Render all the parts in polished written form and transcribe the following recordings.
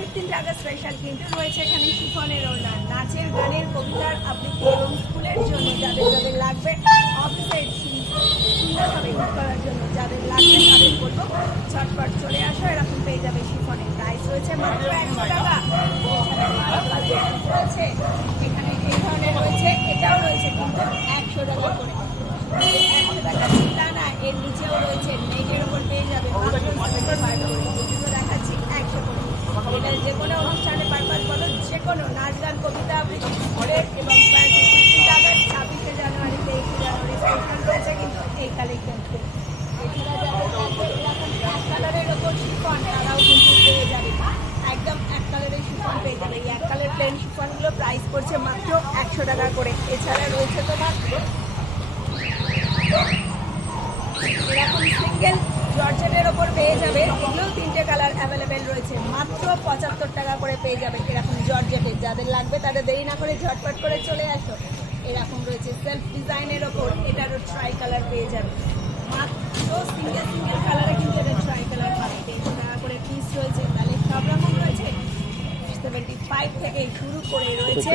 15 August special কিন্তু রয়েছে এখানে শিফনের ওড়না, নাচের গানের কবিতার আবৃত্তি এবং স্কুলের জন্য যাদের যাদের লাগবে, অফিসের সুন্দরভাবে ইউজ করার জন্য যাদের লাগবে তাদের বলবো ঝটপট চলে আসো। এরকম পেয়ে যাবে শিফনের প্রাইস রয়েছে মাত্র 100 টাকা। রয়েছে এখানে এই ধরনের রয়েছে, এটাও রয়েছে কিন্তু 100 টাকা করে। 100 টাকা চিন্তা না, এর নিচেও রয়েছে নেটের ওপর পেয়ে যাবে দেখাচ্ছি 100 করে। এটা যে কোনো অনুষ্ঠানে পারপাস বলো, যে কোনো নাচ গান কবিতা আবৃত্তি স্কুলের এবং 50 টাকা। 26 জানুয়ারিতে 21 জানুয়ারি স্পেশাল রয়েছে কিন্তু এই কালেকশন। এছাড়া যাদের এরকম এক কালারের ওপর শিফন তারাও কিন্তু পেয়ে যাবে, একদম এক কালারের শিফন পেয়ে যাবে। এই এক কালার প্লেন শিফনগুলো প্রাইস পড়ছে মাত্র 100 টাকা করে। এছাড়া রয়েছে তোমার এরকম সিঙ্গেল জর্জেটের ওপর পেয়ে যাবে, এগুলোও 3টে কালার অ্যাভেলেবেল রয়েছে, মাত্র 75 টাকা করে পেয়ে যাবে এরকম জর্জেটের। যাদের লাগবে তাদের দেরি না করে ঝটপট করে চলে আসো। এরকম রয়েছে সেলফ ডিজাইনের ওপর, এটারও ট্রাই কালার পেয়ে যাবে, মাত্র সিঙ্গেল কালারে কিন্তু এটা ট্রাই কালার পাবে। 150 টাকা করে পিস রয়েছে, তাহলে সব রকম রয়েছে। 75 থেকে শুরু করে রয়েছে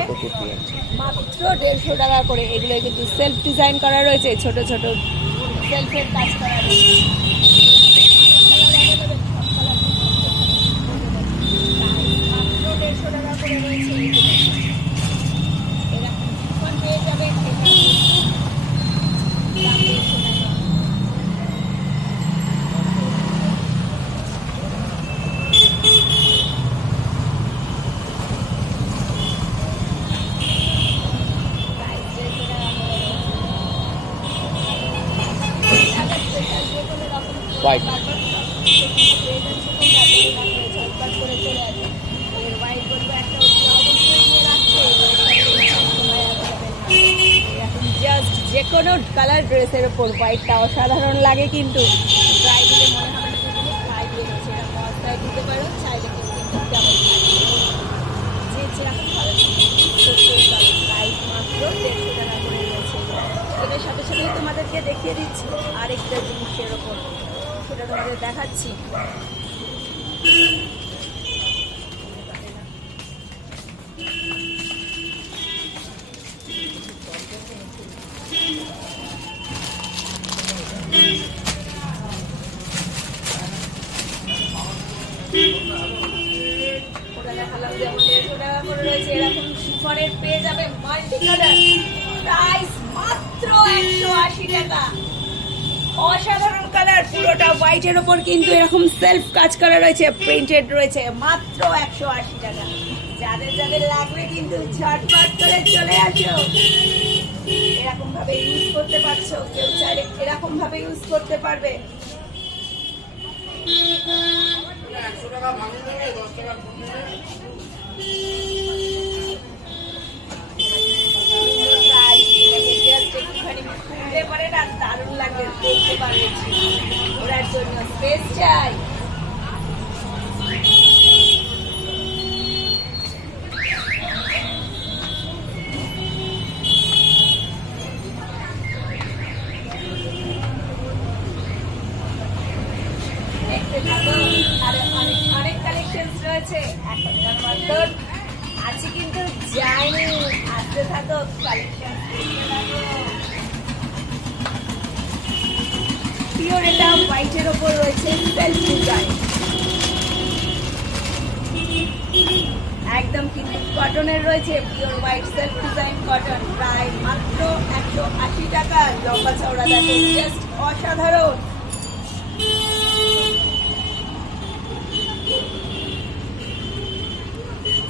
মাত্র 150 টাকা করে। এগুলো কিন্তু সেলফ ডিজাইন করা রয়েছে, ছোট ছোট সেলফের কাজ করা রয়েছে। মাত্র 150 টাকা করে রয়েছে। এরকম শিফন পেয়ে যাবে, হোয়াইট যে কোনো কালার ড্রেসের ওপর হোয়াইটটা অসাধারণ লাগে কিন্তু ট্রাই দিলে মনে হবে ট্রাই দিয়ে হচ্ছে এটা মশলায় দিতে পারো, চাইলে কিন্তু যে যেরকম ভাবে প্রাইস মাত্র 150 টাকা করে রয়েছে। এটার সাথে সাথে তোমাদেরকে দেখিয়ে দিচ্ছি আরেকটা জিনিসের ওপর, সেটা তোমাদের দেখাচ্ছি। এরকম শিফনের পেয়ে যাবে মাল্টি কালার, প্রাইস মাত্র 180 টাকা। অসাধারণ কালার, পুরোটা হোয়াইটের ওপর কিন্তু এরকম সেলফ কাজ করা রয়েছে, প্রিন্টেড রয়েছে, মাত্র 180 টাকা। যাদের যাদের লাগবে কিন্তু ঝটপট করে চলে আসো। এরকম ভাবে ইউজ করতে পারছো, কেউ চাইলে এরকম ভাবে ইউজ করতে পারবে। 100 টাকা ভাঙিয়ে দেবে, 10 টাকা দারুণ লাগবে, দেখতে পারবে ওরার জন্য স্পেস চাই। অনেক কালেকশন রয়েছে, এখনকার মতো আছে কিন্তু যায়নি, আসতে থাকো কালেকশন। পিওর এটা হোয়াইটের ওপর রয়েছে সেলফ ডিজাইন, একদম কিন্তু কটনের রয়েছে, pure white self design cotton, প্রায় মাত্র 180 টাকা। লম্বা চওড়া দেখো, জাস্ট অসাধারণ।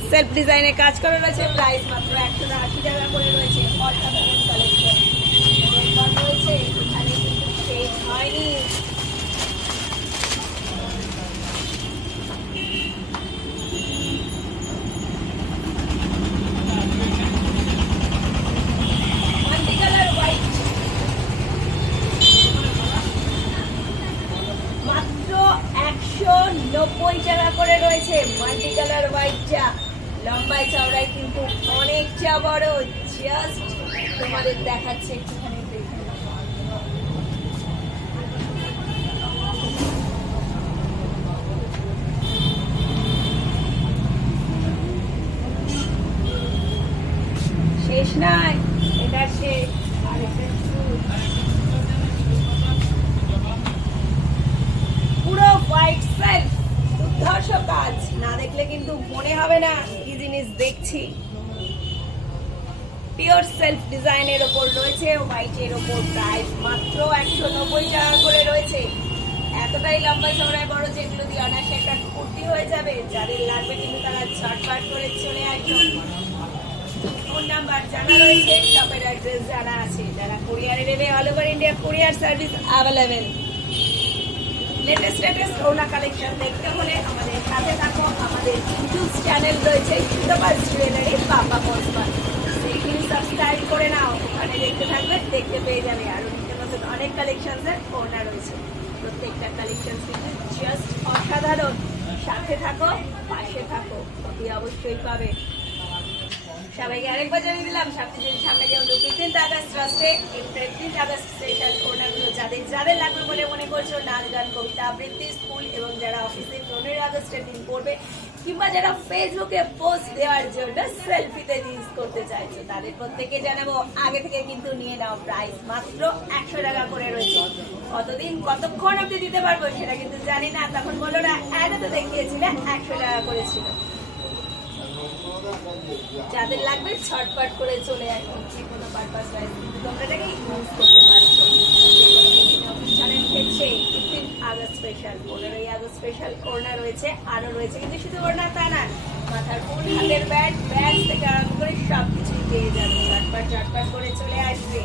সেলফ ডিজাইনে কাজ করা রয়েছে, প্রাইস মাত্র 180 টাকা করে রয়েছে। অসাধারণ কালেকশন রয়েছে, এখানে কিন্তু শেষ হয়নি। মাল্টি কালার হোয়াইট মাত্র 190 টাকা করে রয়েছে। মাল্টি কালার হোয়াইটটা লম্বায় চওড়ায় কিন্তু অনেকটা বড়, জাস্ট তোমাদের দেখাচ্ছে একটুখানি। নাই, এটা শেষ, আরেকটা শুরু। পুরো হোয়াইট সেলফ, দুর্ধর্ষ কাজ, না দেখলে কিন্তু মনে হবে না কি জিনিস দেখছি। পিওর সেলফ ডিজাইনের ওপর রয়েছে, হোয়াইটের ওপর প্রাইস মাত্র 190 টাকা করে রয়েছে। এতটাই লম্বা চওড়ায় বড় যেগুলো দিয়ে অনায়াসে একটা কুর্তি হয়ে যাবে। যাদের লাগবে কিন্তু তারা ঝটপট করে চলে আসুন। ফোন নাম্বার জানা রয়েছে, শপের অ্যাড্রেস জানা আছে। যারা কুরিয়ারে নেবে all over India courier service available. Latest ওনা কালেকশন দেখতে হলে আমাদের সাথে থাকো। আমাদের ইউটিউব চ্যানেল রয়েছে ইন্দোবাস জুয়েলারি বাবা পসবান, সেইখানে সাবস্ক্রাইব করে নাও। ওখানে দেখতে থাকবে, দেখতে পেয়ে যাবে আরো নিত্য নতুন অনেক কালেকশনের ওনা রয়েছে। প্রত্যেকটা কালেকশন কিন্তু জাস্ট অসাধারণ। সাথে থাকো, পাশে থাকো, অতি অবশ্যই পাবে। সবাইকে আরেকবার জানিয়ে দিলাম সামনে যেহেতু 15 আগস্ট রাষ্ট্রে 15 আগস্ট স্পেশাল ওনাগুলো যাদের লাগবে বলে মনে করছো, নাচ গান কবিতা আবৃত্তি স্কুল এবং যারা অফিসে 15 আগস্টের দিন করবে কিংবা যারা ফেসবুকে পোস্ট দেওয়ার জন্য সেলফিতে ইউজ করতে চাইছো, তাদের প্রত্যেকে জানাবো আগে থেকে কিন্তু নিয়ে নাও। প্রাইস মাত্র 100 টাকা করে রয়েছে। কতক্ষণ অব্দি দিতে পারবো সেটা কিন্তু জানি না। তখন বলো না অ্যাডে তো দেখিয়েছিলে 100 টাকা করেছিল। যাদের লাগবে ছটপট করে চলে আসুন। যে কোনো পারপাস ওয়াইজ কিন্তু তোমরা এটাকে ইউজ করতে পারছো। অনুষ্ঠানের ক্ষেত্রে 15 আগস্ট স্পেশাল, 15 আগস্ট স্পেশাল ওড়না রয়েছে, আরো রয়েছে। কিন্তু শুধু ওড়না তা না, মাথার ফুল, হাতের ব্যাগ থেকে আরম্ভ করে সবকিছুই পেয়ে যাবে। ঝটপট করে চলে আসবে।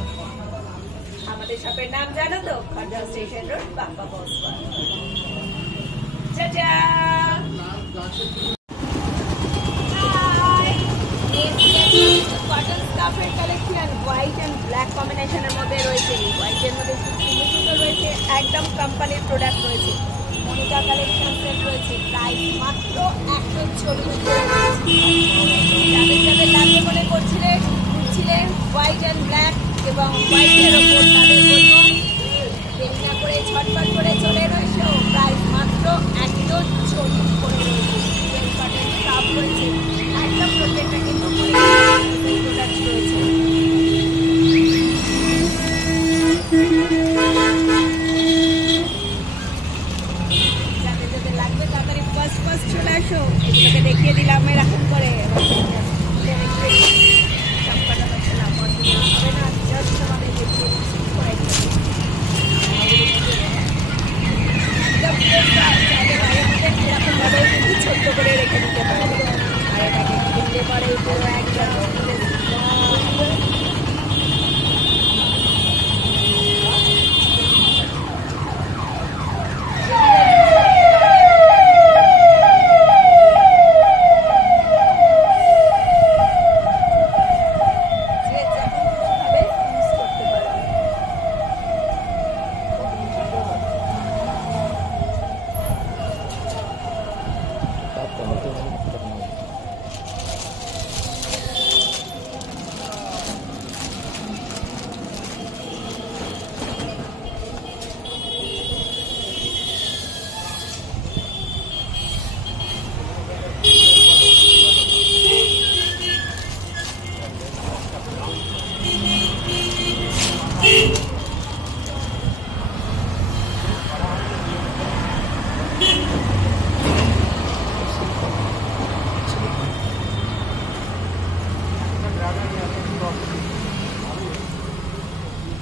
আমাদের শপের নাম জানো তো, খড়দহ স্টেশন রোড, বাপ্পা পসবান। টাটা। কটন স্কার্ফের কালেকশন হোয়াইট এন্ড ব্ল্যাক কম্বিনেশনের মধ্যে রয়েছে। হোয়াইটের মধ্যে সুন্দর রয়েছে, একদম কোম্পানির প্রোডাক্ট রয়েছে। মনিকা কালেকশন সেট রয়েছে, প্রাইস মাত্র 140 করে রয়েছে। যাদের লাগবে মনে করছিলেন হোয়াইট এন্ড ব্ল্যাক এবং হোয়াইটের ওপর, তাদের বলবো দেরি না করে ঝটপট করে চলে রয়েছে। প্রাইস মাত্র 140 করে রয়েছে। কটন স্কার্ফ রয়েছে, একদম প্রত্যেকটা কিন্তু প্রোডাক্ট রয়েছে। যাদের লাগবে তাড়াতাড়ি ফার্স্ট চলে আসো। এগুলোকে দেখিয়ে দিলাম এরকম করে। সবকটা হচ্ছে না, হবে না, জাস্ট আমাদের দেখিয়ে এরকম ভাবে কিন্তু ছোট্ট করে রেখে দিতে পারবে। আর এটাকে কিনতে পারে পুরো একদম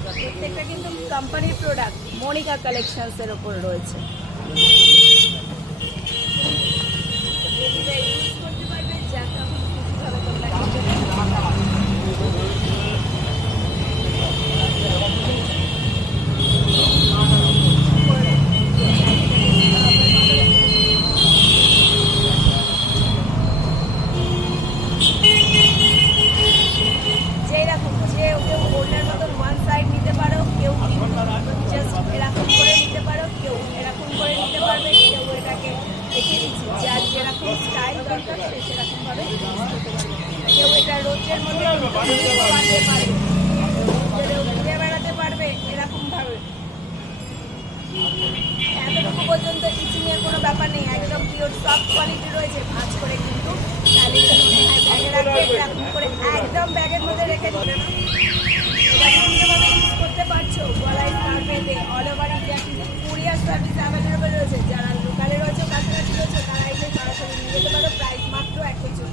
প্রত্যেকটা কিন্তু কোম্পানির প্রোডাক্ট মনিকা কালেকশনস এর উপর রয়েছে। ইউজ করতে পারবে, যা তখন খুশিভাবে তোমরা কেউ এটা রোজের মধ্যে ঘুরে বেড়াতে পারবে এরকম ভাবে। এতটুকু পর্যন্ত ইচিং এর কোনো ব্যাপার নেই, একদম পিওর সফট কোয়ালিটি রয়েছে। ভাঁজ করে কিন্তু ব্যাগে লাগবে এরকম করে একদম ব্যাগের মধ্যে রেখে দিবে। এটা বিভিন্নভাবে ইউজ করতে পারছো। গলায় কার্পেটে অল ওভার ইন্ডিয়া কিন্তু কুরিয়ার সার্ভিস অ্যাভেলেবেল রয়েছে। যারা লোকালে রয়েছে কাছাকাছি রয়েছে তারা এসে সরাসরি নিয়ে যেতে পারো। প্রাইস মাত্র 140।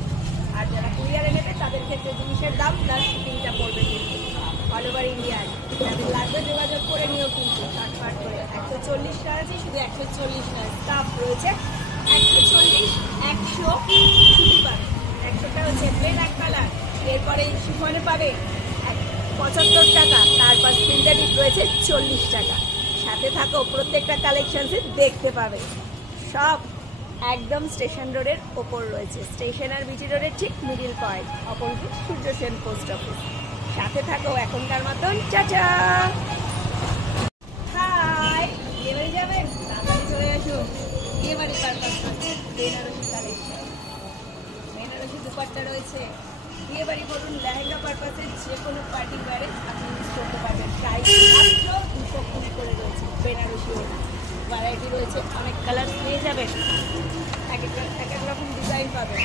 আর যারা কুরিয়ারে নেবে তাদের ক্ষেত্রে জিনিসের দাম প্লাস শিপিংটা পড়বে কিন্তু অল ওভার ইন্ডিয়ায়। যাদের লাগবে যোগাযোগ করে নিও কিন্তু শার্ট করে 140 টাকা আছে, শুধু 140 নয়, স্টাফ রয়েছে 140, 100 ছুটি পাবে। 100টা হচ্ছে প্লেন এক কালার, এরপরে শিফনে পাবে 75 টাকা, তারপর সিনথেটিক রয়েছে 40 টাকা। সাথে থাকো, প্রত্যেকটা কালেকশনসে দেখতে পাবে। সব একদম স্টেশন রোডের ওপর রয়েছে, স্টেশন আর বিজি রোডের ঠিক middle point, opposite Surya Sen post office. সাথে থাকো এখনকার মতন, চাচা হাই। এবারে যাবেন, তাড়াতাড়ি চলে আসুন। এবারে পারপাস বেনারসি কালেকশন, বেনারসি দুপাট্টা রয়েছে। বিয়ে বাড়ি করুন, লেহেঙ্গা পারপাসে যে কোনো পার্টি ওয়্যারে আপনি ইউজ করতে পারবেন। প্রাইস মাত্র 200 করে রয়েছে। বেনারসি ভ্যারাইটি রয়েছে, অনেক কালার পেয়ে যাবেন, এক এক রকম ডিজাইন পাবেন।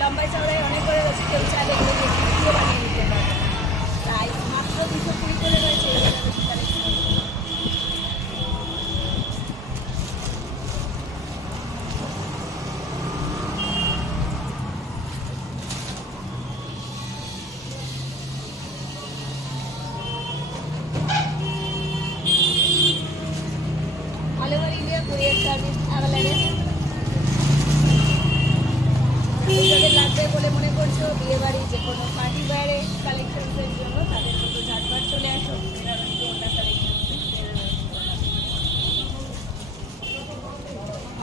লম্বাই চওড়ায় অনেক করে রয়েছে, কেউ চাইলে এগুলো ভিডিও বানিয়ে নিতে পারবে। প্রাইস মাত্র 220 করে রয়েছে এই Banarasi collection. All over India courier service available. যাদের লাগবে বলে মনে করছো বিয়ে বাড়ি যে কোনো পার্টি ওয়্যারে কালেকশনসের জন্য, তাদের মতো ঝটপট চলে আসো বেনারসি ওড়না কালেকশন।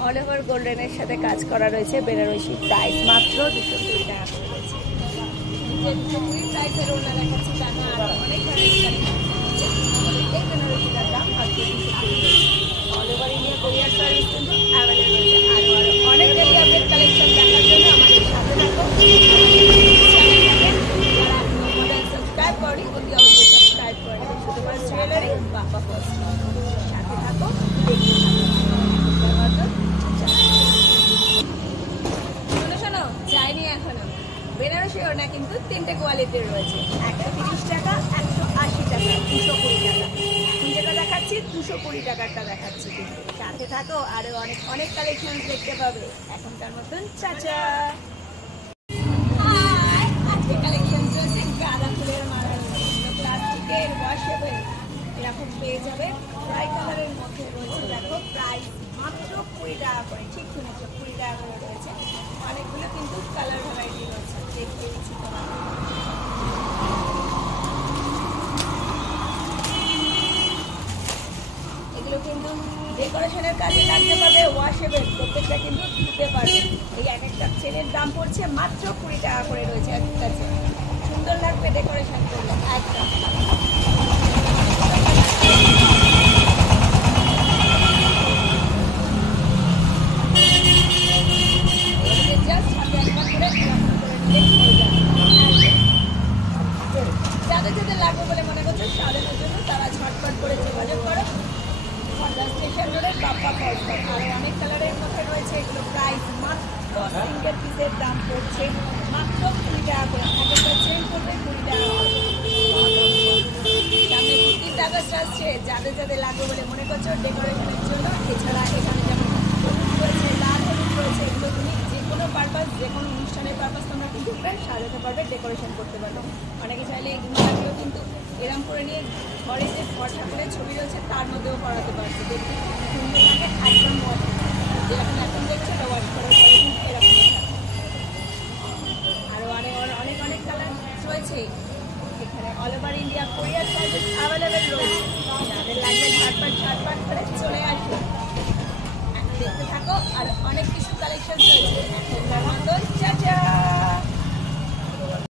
অল ওভার গোল্ডেনের সাথে কাজ করা রয়েছে বেনারসি, প্রাইস মাত্র 220 টাকা করে রয়েছে। যে 220 প্রাইসের ওড়না দেখাচ্ছি তা না, আরও অনেক ভ্যারাইটি কালেকশন রয়েছে। এই বেনারসিটার দাম মাত্র 220। All over India courier service কিন্তু অ্যাভেলেবেল রয়েছে। আরও অনেক ডেলি আপডেট কালেকশন দেখার জন্য আমাদের সাথে থাকো। যারা আমাদের সাবস্ক্রাইব করি অতি অবশ্যই সাবস্ক্রাইব করে নেবেন। শুধুমাত্র জুয়েলারি বাপ্পা ফার্স্ট সাথে থাকো, দেখতে থাকো। শোনো শোনো, যায়নি এখনো। বেনারসি ওড়না কিন্তু 3টে কোয়ালিটির রয়েছে, 130 টাকা, 180 টাকা, 220 টাকা। যেটা দেখাচ্ছি 220 টাকারটা দেখাচ্ছি কিন্তু। সাথে থাকো, আরো অনেক অনেক কালেকশন দেখতে পাবে এখনকার মতন, চাচা হাই। আজকে কালেকশন চলছে গাঁদা ফুলের মালা, প্লাস্টিকের ওয়াশেবল এরকম পেয়ে যাবে। ট্রাই কালারের মধ্যে রয়েছে, দেখো প্রাইস মাত্র 20 টাকা করে। ঠিক শুনেছো, 20 টাকা করে রয়েছে। অনেকগুলো কিন্তু কালার ভ্যারাইটি রয়েছে, দেখতে দিচ্ছি তোমাকে। এগুলো কিন্তু ডেকোরেশনের কাজে লাগতে পারবে, ওয়াশেবল, প্রত্যেকটা কিন্তু ধুতে পারবে। এই এক একটা চেনের দাম পড়ছে মাত্র 20 টাকা করে রয়েছে। একটা চেন সুন্দর লাগবে ডেকোরেশন করলে একদম। জাস্ট হাতে একবার করে যাদের যাদের লাগবে বলে মনে করছো সাজানোর জন্য, তারা ঝটপট করে যোগাযোগ করো। স্টেশন রোডের বাপ্পা ফার্স্ট। আরও অনেক কালারের মধ্যে রয়েছে, এগুলো প্রাইস মাত্র সিঙ্গেল পিসের দাম পড়ছে মাত্র 20 টাকা করে। একটা চেন করবে 20 টাকা। সামনে 15 আগস্ট আসছে, যাদের যাদের লাগবে বলে মনে করছো ডেকোরেশনের জন্য। এছাড়া এখানে যেমন হলুদ রয়েছে, লাল হলুদ রয়েছে, এগুলো তুমি যে কোনো পারপাস, যে কোনো অনুষ্ঠানের পারপাস তোমরা কিন্তু সাজাতে পারবে, ডেকোরেশন করতে পারবে। অনেকে চাইলে এগুলো লাগলেও কিন্তু এরম করে নিয়ে ঘরে যে ঘর ঠাকুরের ছবি রয়েছে তার মধ্যেও করাতে পারছে। দেখতে সুন্দর লাগে, একদম যেরকম এখন দেখছো ওটা ওয়াশ করার পরে কিন্তু এরকম থাকে। আরও অনেক অনেক কালার রয়েছে এখানে। অল ওভার ইন্ডিয়া কোরিয়ার সার্ভিস অ্যাভেলেবেল রয়েছে। যাদের লাগবে ঝটপট করে চলে আসবে, দেখতে থাকো। আর অনেক কিছু কালেকশন রয়েছে এখনকার মতন, চাচা।